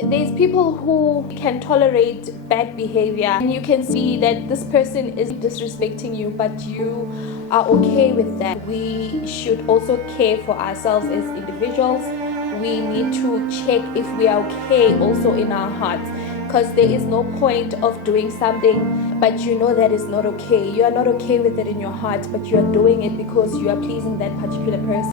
There's people who can tolerate bad behavior, and you can see that this person is disrespecting you, but you are okay with that. We should also care for ourselves as individuals. We need to check if we are okay also in our hearts, because there is no point of doing something but you know that is not okay. You are not okay with it in your heart, but you are doing it because you are pleasing that particular person.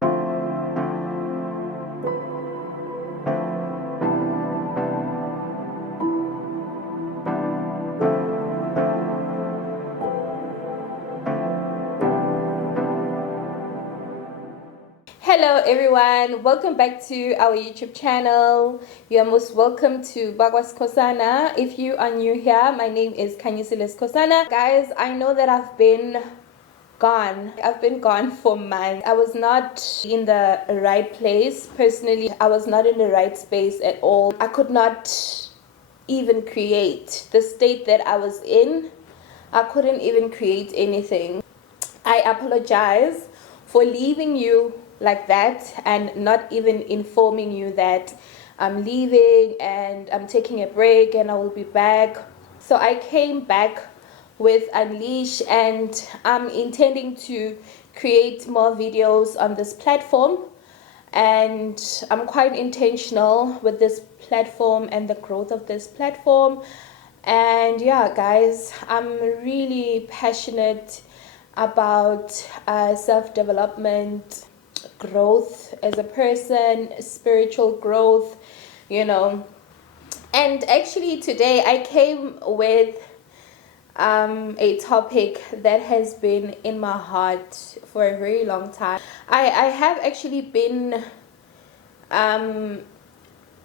Hello everyone, welcome back to our YouTube channel. You are most welcome to Bakwa Skosana. If you are new here, my name is Khanyisile Skosana. Guys, I know that I've been gone for months. I was not in the right place. Personally, I was not in the right space at all. I could not even create the state that I was in. I couldn't even create anything. I apologize for leaving you like that and not even informing you that I'm leaving and I'm taking a break and I will be back. So I came back with Unleash, and I'm intending to create more videos on this platform, and I'm quite intentional with this platform and the growth of this platform. And yeah guys, I'm really passionate about self-development, growth as a person, spiritual growth, and actually today I came with a topic that has been in my heart for a very long time. I have actually been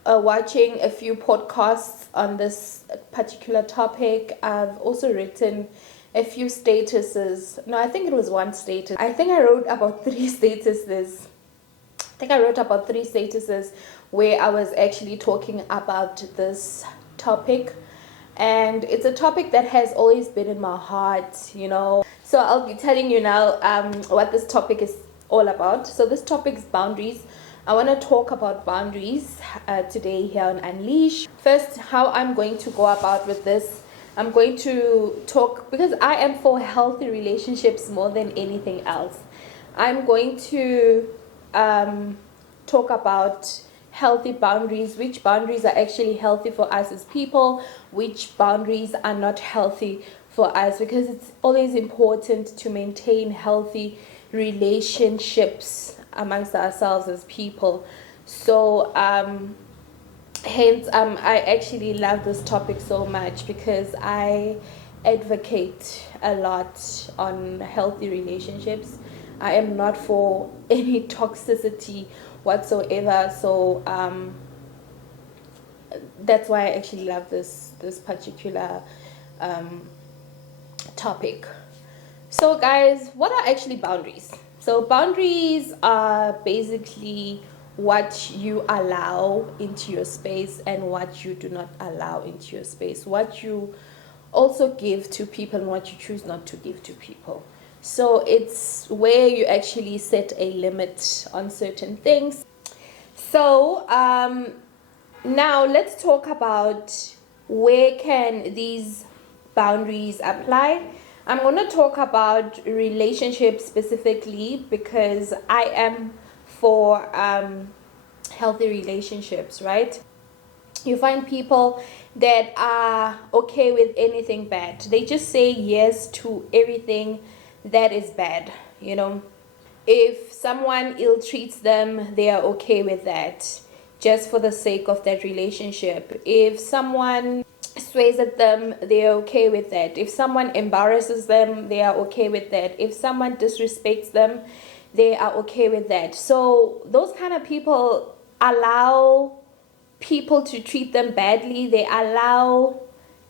watching a few podcasts on this particular topic. I've also written a few statuses. No, I think it was one status. I think I wrote about three statuses. Where I was actually talking about this topic, and it's a topic that has always been in my heart, So I'll be telling you now what this topic is all about. So this topic is boundaries. I want to talk about boundaries today here on Unleash. First, how I'm going to go about with this, I'm going to talk, because I am for healthy relationships more than anything else. I'm going to talk about healthy boundaries, which boundaries are actually healthy for us as people, which boundaries are not healthy for us, because it's always important to maintain healthy relationships amongst ourselves as people. So hence I actually love this topic so much, because I advocate a lot on healthy relationships. I am not for any toxicity whatsoever, so that's why I actually love this particular topic. So guys, what are actually boundaries? So boundaries are basically what you allow into your space and what you do not allow into your space, what you also give to people and what you choose not to give to people. So it's where you actually set a limit on certain things. So now let's talk about where can these boundaries apply. I'm going to talk about relationships specifically, because I am for healthy relationships, right? You find people that are okay with anything bad. They just say yes to everything that is bad, If someone ill treats them, they are okay with that, just for the sake of that relationship. If someone swears at them, they are okay with that. If someone embarrasses them, they are okay with that. If someone disrespects them, they are okay with that. So those kind of people allow people to treat them badly. They allow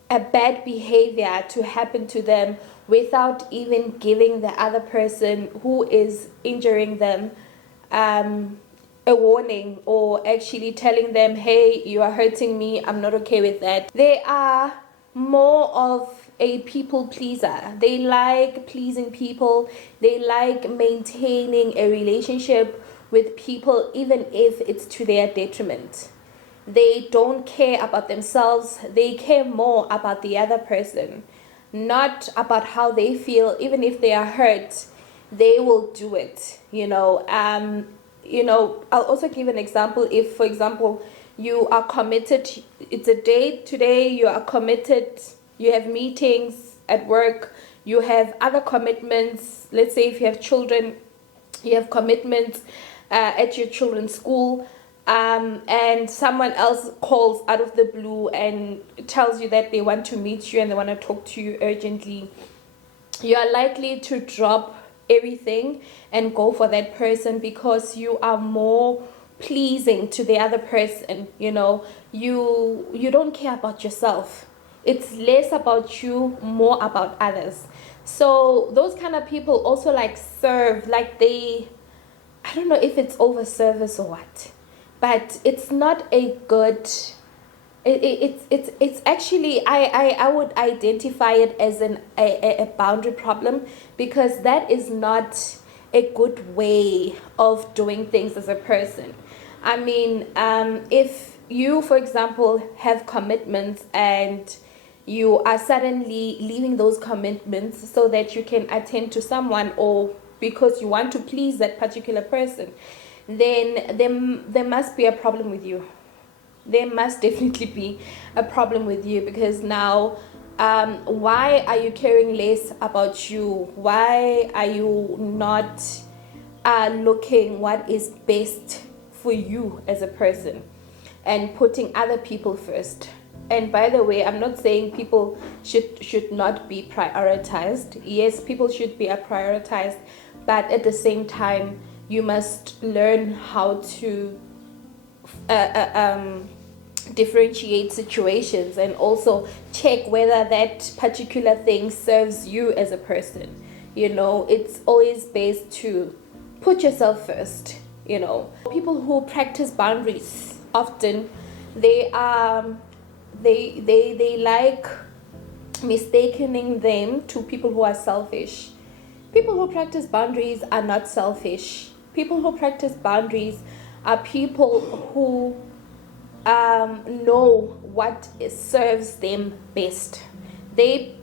a bad behavior to happen to them without even giving the other person who is injuring them a warning, or actually telling them, hey, you are hurting me, I'm not okay with that. They are more of a people pleaser. They like pleasing people. They like maintaining a relationship with people even if it's to their detriment. They don't care about themselves. They care more about the other person, not about how they feel. Even if they are hurt, they will do it. I'll also give an example. If, for example, you are committed, it's a date today, you are committed, you have meetings at work, you have other commitments. Let's say if you have children, you have commitments at your children's school, and someone else calls out of the blue and tells you that they want to meet you and they want to talk to you urgently. You are likely to drop everything and go for that person because you are more pleasing to the other person. You don't care about yourself. It's less about you, more about others. So those kind of people also serve, I don't know if it's over service or what, but it's not a good, it's actually, I would identify it as a boundary problem, because that is not a good way of doing things as a person. I mean, if you, for example, have commitments and you are suddenly leaving those commitments so that you can attend to someone, or because you want to please that particular person, then there must be a problem with you. There must definitely be a problem with you, because now, why are you caring less about you? Why are you not looking what is best for you as a person and putting other people first? And by the way, I'm not saying people should not be prioritized. Yes, people should be prioritized, but at the same time, you must learn how to differentiate situations, and also check whether that particular thing serves you as a person. It's always best to put yourself first. People who practice boundaries often, they like mistaking them to people who are selfish. People who practice boundaries are not selfish. People who practice boundaries are people who know what serves them best. They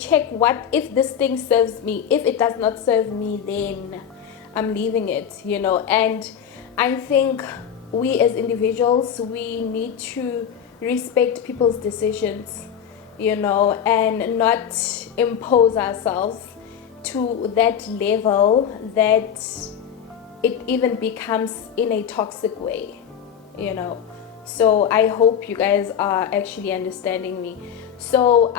check, what if this thing serves me? If it does not serve me, then I'm leaving it. And I think we as individuals, we need to respect people's decisions, and not impose ourselves to that level that it even becomes in a toxic way. So I hope you guys are actually understanding me. So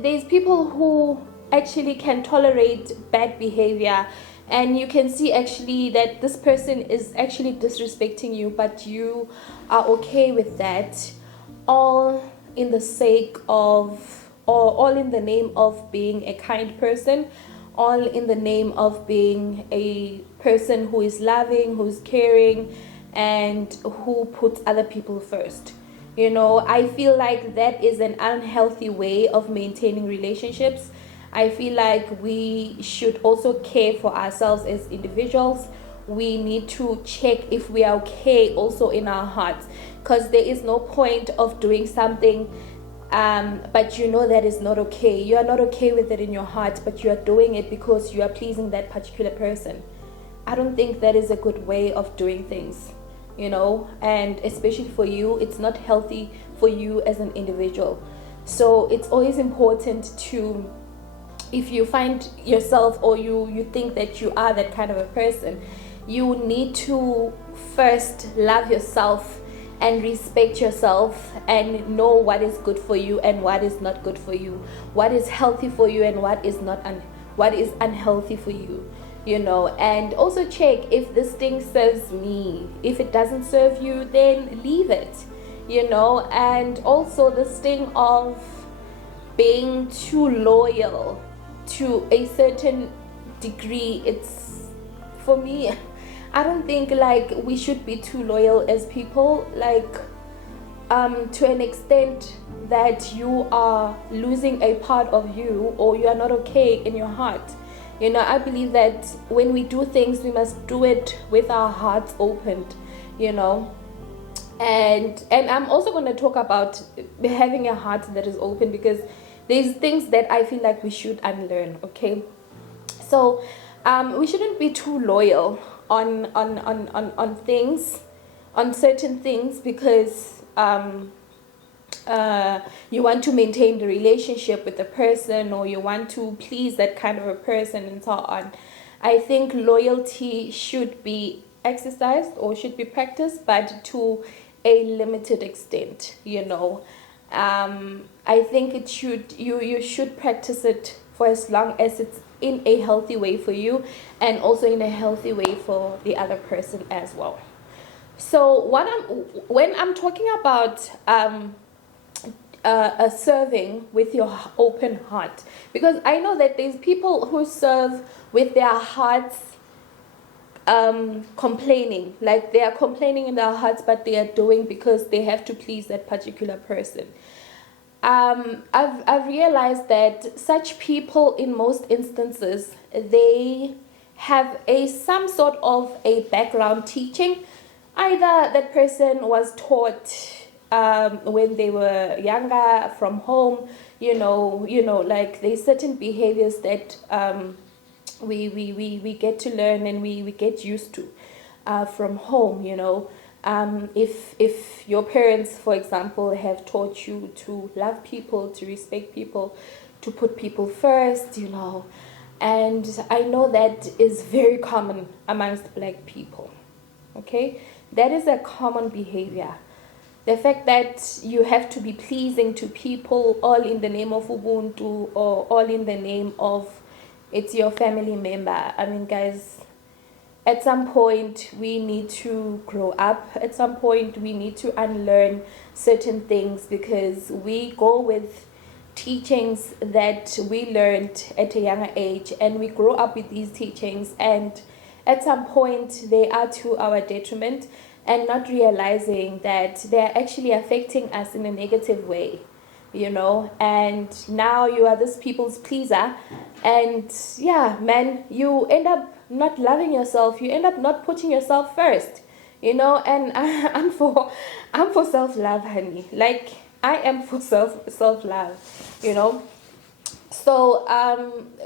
there's people who actually can tolerate bad behavior, and you can see actually that this person is actually disrespecting you, but you are okay with that, all in the sake of, or all in the name of being a kind person, all in the name of being a person who is loving, who's caring, and who puts other people first. I feel like that is an unhealthy way of maintaining relationships. I feel like we should also care for ourselves as individuals. We need to check if we are okay also in our hearts, because there is no point of doing something but that is not okay. You are not okay with it in your heart, but you are doing it because you are pleasing that particular person. I don't think that is a good way of doing things, and especially for you, it's not healthy for you as an individual. So it's always important to, if you find yourself, or you think that you are that kind of a person, you need to first love yourself and respect yourself, and know what is good for you and what is not good for you, what is healthy for you and what is not what is unhealthy for you. And also check if this thing serves me. If it doesn't serve you, then leave it. And also this thing of being too loyal to a certain degree, it's, for me, I don't think we should be too loyal as people, to an extent that you are losing a part of you, or you are not okay in your heart. I believe that when we do things, we must do it with our hearts opened. And I'm also going to talk about having a heart that is open, because there's things that I feel like we should unlearn. Okay, so we shouldn't be too loyal on things, on certain things, because you want to maintain the relationship with the person, or you want to please that kind of a person, and so on. I think loyalty should be exercised or should be practiced, but to a limited extent, you know. I think it should, you should practice it for as long as it's in a healthy way for you, and also in a healthy way for the other person as well. So when I'm talking about serving with your open heart, because I know that there's people who serve with their hearts complaining, like they are complaining in their hearts, but they are doing because they have to please that particular person. I've realized that such people, in most instances, they have some sort of a background teaching. Either that person was taught when they were younger from home, like there's certain behaviors that we get to learn, and we get used to from home, if your parents, for example, have taught you to love people, to respect people, to put people first, and I know that is very common amongst black people. Okay, that is a common behavior. The fact that you have to be pleasing to people, all in the name of Ubuntu, or all in the name of it's your family member. I mean, guys, at some point we need to grow up. At some point we need to unlearn certain things, because we go with teachings that we learned at a younger age, and we grow up with these teachings, and at some point they are to our detriment, and not realizing that they're actually affecting us in a negative way, and now you are this people's pleaser, and yeah, man, you end up not loving yourself, you end up not putting yourself first, and I'm for self-love, honey. Like, I am for self-love, so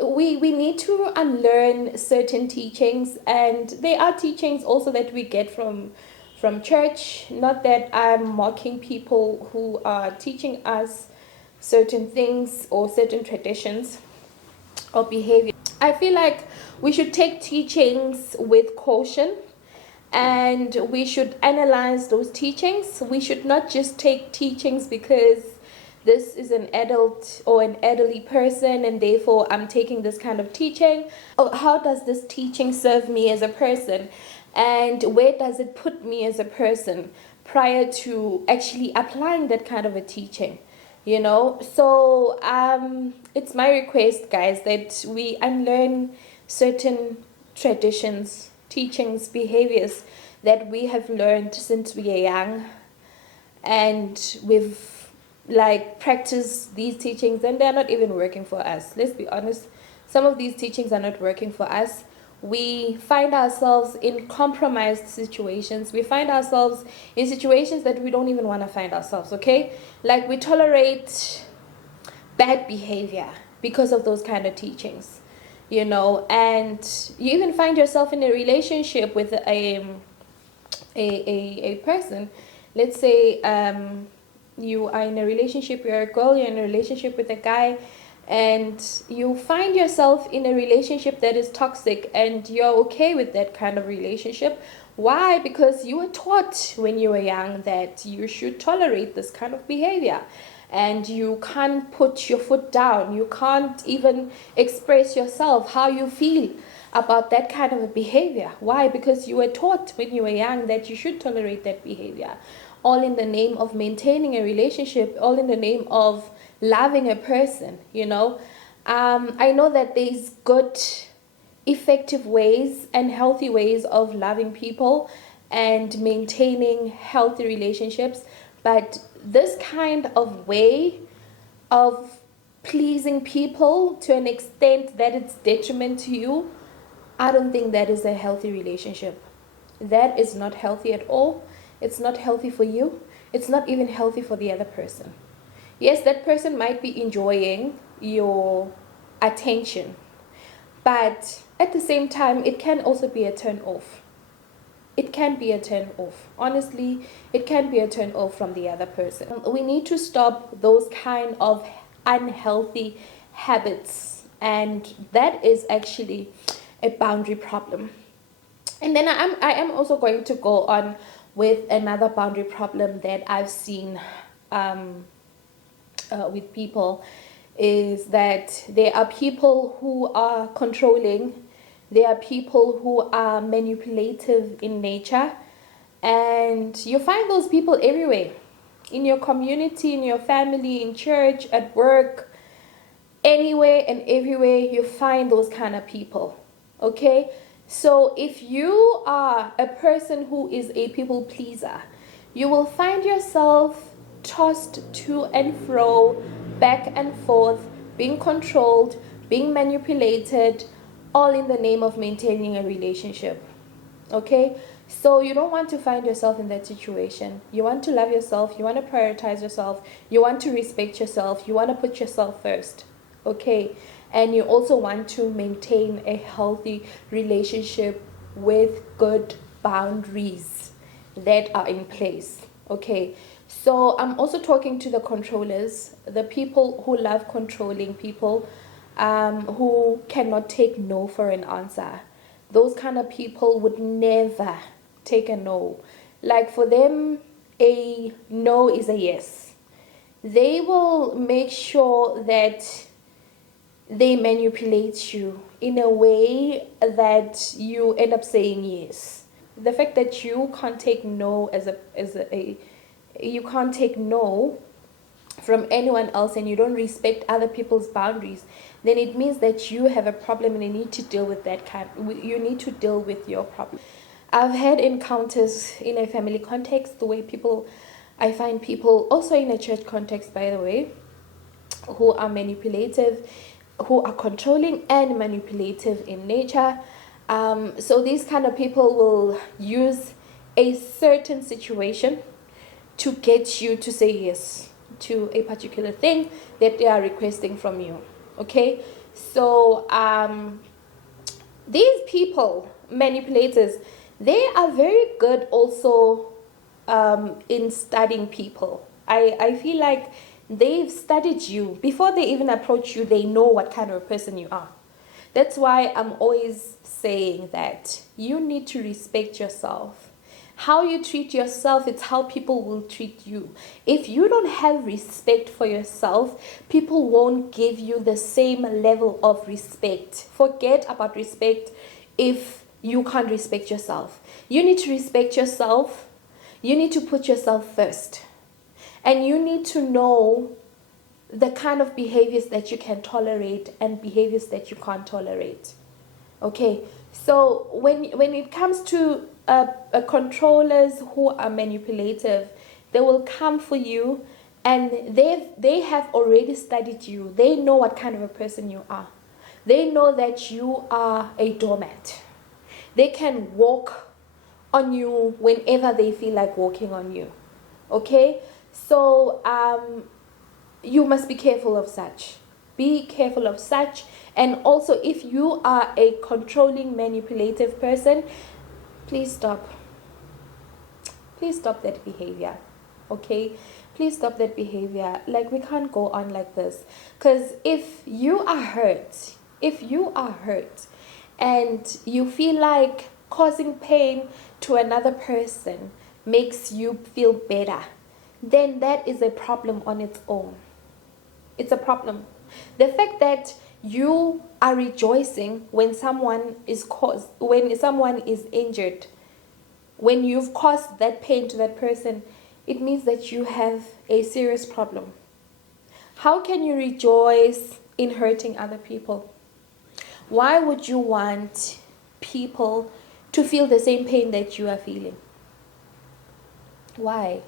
we need to unlearn certain teachings, and there are teachings also that we get from church. Not that I'm mocking people who are teaching us certain things or certain traditions or behavior. I feel like we should take teachings with caution, and we should analyze those teachings. We should not just take teachings because this is an adult or an elderly person, and therefore I'm taking this kind of teaching. Oh, how does this teaching serve me as a person? And where does it put me as a person prior to actually applying that kind of a teaching? So it's my request, guys, that we unlearn certain traditions, teachings, behaviors that we have learned since we are young, and we've practiced these teachings, and they're not even working for us. Let's be honest, some of these teachings are not working for us. We find ourselves in compromised situations. We find ourselves in situations that we don't even want to find ourselves, okay? Like, we tolerate bad behavior because of those kind of teachings, and you even find yourself in a relationship with a person. Let's say you are in a relationship, you're a girl, you're in a relationship with a guy, and you find yourself in a relationship that is toxic, and you're okay with that kind of relationship. Why? Because you were taught when you were young that you should tolerate this kind of behavior, and you can't put your foot down. You can't even express yourself how you feel about that kind of a behavior. Why? Because you were taught when you were young that you should tolerate that behavior, all in the name of maintaining a relationship, all in the name of loving a person. I know that there's good, effective ways and healthy ways of loving people and maintaining healthy relationships, but this kind of way of pleasing people to an extent that it's detriment to you, I don't think that is a healthy relationship. That is not healthy at all. It's not healthy for you. It's not even healthy for the other person. Yes, that person might be enjoying your attention, but at the same time, it can also be a turn off. It can be a turn off. Honestly, it can be a turn off from the other person. We need to stop those kind of unhealthy habits, and that is actually a boundary problem. And then I am also going to go on with another boundary problem that I've seen with people, is that there are people who are controlling, there are people who are manipulative in nature, and you find those people everywhere, in your community, in your family, in church, at work, anywhere and everywhere you find those kind of people. Okay, so if you are a person who is a people pleaser, you will find yourself tossed to and fro, back and forth, being controlled, being manipulated, all in the name of maintaining a relationship. Okay, so you don't want to find yourself in that situation. You want to love yourself, you want to prioritize yourself, you want to respect yourself, you want to put yourself first. Okay, and you also want to maintain a healthy relationship with good boundaries that are in place. Okay, so I'm also talking to the controllers, the people who love controlling people, who cannot take no for an answer. Those kind of people would never take a no. Like, for them, a no is a yes. They will make sure that they manipulate you in a way that you end up saying yes. The fact that you can't take no you can't take no from anyone else, and you don't respect other people's boundaries, then it means that you have a problem, and you need to deal with you need to deal with your problem. I've had encounters in a family context, the way I find people also in a church context, by the way, who are manipulative, who are controlling and manipulative in nature. So these kind of people will use a certain situation to get you to say yes to a particular thing that they are requesting from you. Okay, so these people, manipulators, they are very good also in studying people. I feel like they've studied you before they even approach you. They know what kind of a person you are. That's why I'm always saying that you need to respect yourself. How you treat yourself, it's how people will treat you. If you don't have respect for yourself, people won't give you the same level of respect. Forget about respect if you can't respect yourself. You need to respect yourself. You need to put yourself first. And you need to know the kind of behaviors that you can tolerate and behaviors that you can't tolerate. Okay, so when it comes to controllers who are manipulative, they will come for you, and they have already studied you. They know what kind of a person you are. They know that you are a doormat. They can walk on you whenever they feel like walking on you. Okay, so you must be careful of such. Be careful of such. And also, if you are a controlling, manipulative person, please stop. Please stop that behavior. Okay? Please stop that behavior. Like, we can't go on like this. Because if you are hurt and you feel like causing pain to another person makes you feel better, then that is a problem on its own. It's a problem. The fact that you are rejoicing when someone is injured, when you've caused that pain to that person, it means that you have a serious problem. How can you rejoice in hurting other people? Why would you want people to feel the same pain that you are feeling? Why?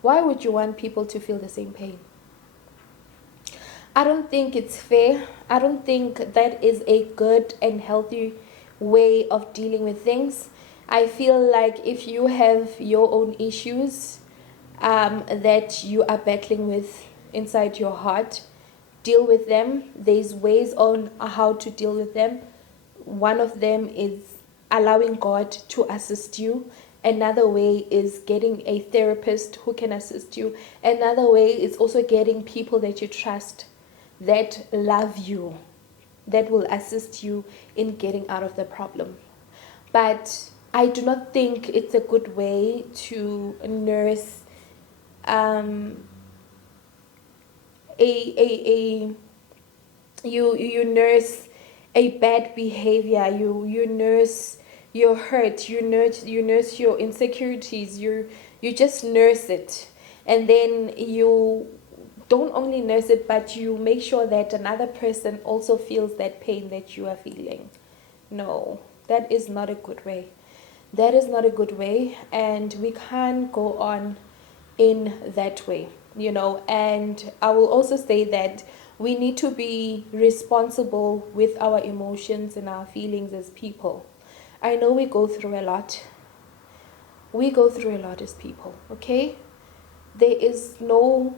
Why would you want people to feel the same pain? I don't think it's fair. I don't think that is a good and healthy way of dealing with things. I feel like if you have your own issues that you are battling with inside your heart, deal with them. There's ways on how to deal with them. One of them is allowing God to assist you. Another way is getting a therapist who can assist you. Another way is also getting people that you trust, that love you, that will assist you in getting out of the problem. But I do not think it's a good way to nurse um, a you nurse a bad behavior. You nurse your hurt. You nurse your insecurities. You just nurse it, and then you don't only nurse it, but you make sure that another person also feels that pain that you are feeling. No, that is not a good way. That is not a good way, and we can't go on in that way, And I will also say that we need to be responsible with our emotions and our feelings as people. I know we go through a lot. We go through a lot as people, okay? There is no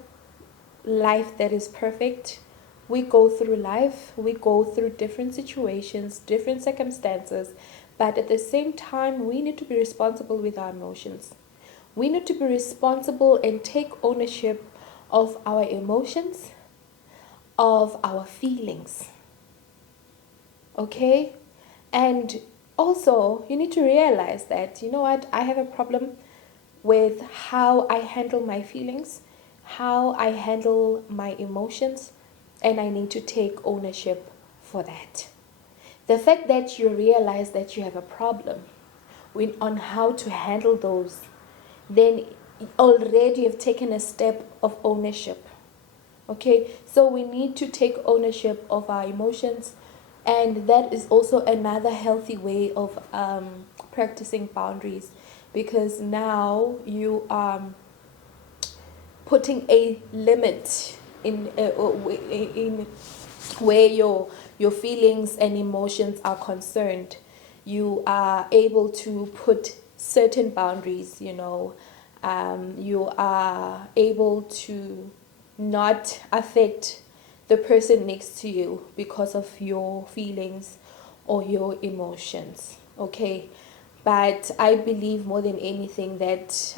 life that is perfect. We go through life, we go through different situations, different circumstances, but at the same time, we need to be responsible with our emotions. We need to be responsible and take ownership of our emotions, of our feelings. Okay? And also, you need to realize that, you know what, I have a problem with how I handle my feelings, how I handle my emotions, and I need to take ownership for that. The fact that you realize that you have a problem on how to handle those, then already you've taken a step of ownership. Okay, so we need to take ownership of our emotions, and that is also another healthy way of practicing boundaries, because now you are putting a limit in where your feelings and emotions are concerned. You are able to put certain boundaries. You are able to not affect the person next to you because of your feelings or your emotions. Okay, but I believe more than anything that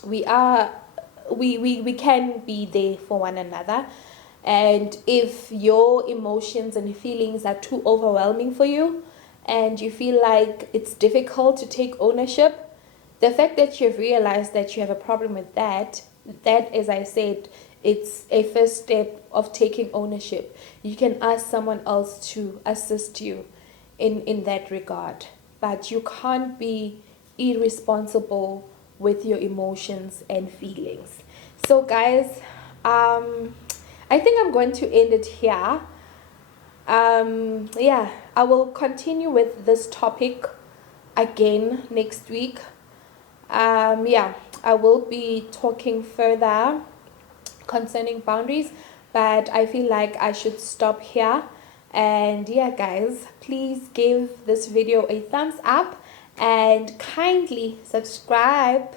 we can be there for one another. And if your emotions and feelings are too overwhelming for you and you feel like it's difficult to take ownership, the fact that you've realized that you have a problem with that, as I said, it's a first step of taking ownership. You can ask someone else to assist you in that regard, but you can't be irresponsible with your emotions and feelings. So guys, I think I'm going to end it here. Yeah, I will continue with this topic again next week. Yeah, I will be talking further concerning boundaries, but I feel like I should stop here. And yeah, guys, please give this video a thumbs up and kindly subscribe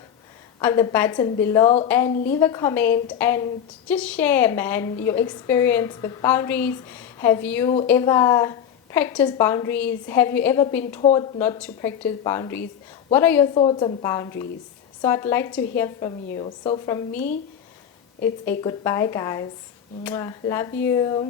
on the button below and leave a comment and just share, man, your experience with boundaries. Have you ever practiced boundaries? Have you ever been taught not to practice boundaries? What are your thoughts on boundaries? So I'd like to hear from you. So from me, it's a goodbye, guys. Mwah. Love you.